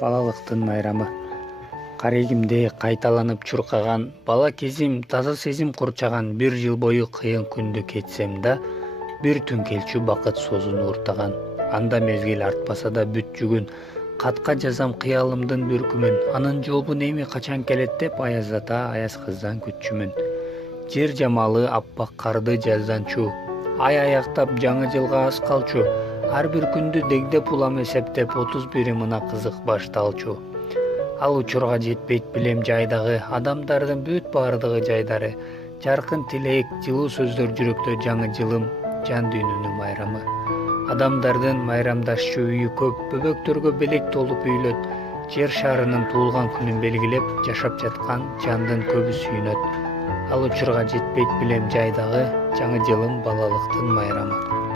Балалыктын майрамы. Карегимде кайталанып чуркаган, бала кезим таза сезим курчаган, бир жыл бою кыйын күндү кетсем да, бир түн келчү бакыт созуну уртаган. Анда мезгил артпаса да бүт жүгүн, катка жазам кыялымдын бүркүмүн, анын жообун эми качан келет деп аяз ата, аяз кыздан күтчүмүн. Жер жамалы аппак карды жазданчу, ай аяктап жаңы жылга аз калчу, ар бир күндү дегдеп улам эсептеп, 31 мына кызык башталчу. Ал учурга жетпейт билем жайдагы, адамдардын бүт баардыгы жайдары, жаркын тилек, жылуу сөздөр жүрөктө жаңы жылым, жан дүйнөнүн майрамы. Адамдардын майрамдашчу үйү көп, бөбөктөргө белек толуп үйлөт, жер шарынын туулган күнүн белгилеп, жашап жаткан жандын көбү сүйүнөт. Ал учурга жетпейт билем жайдагы, жаңы жылым балалыктын майрамы.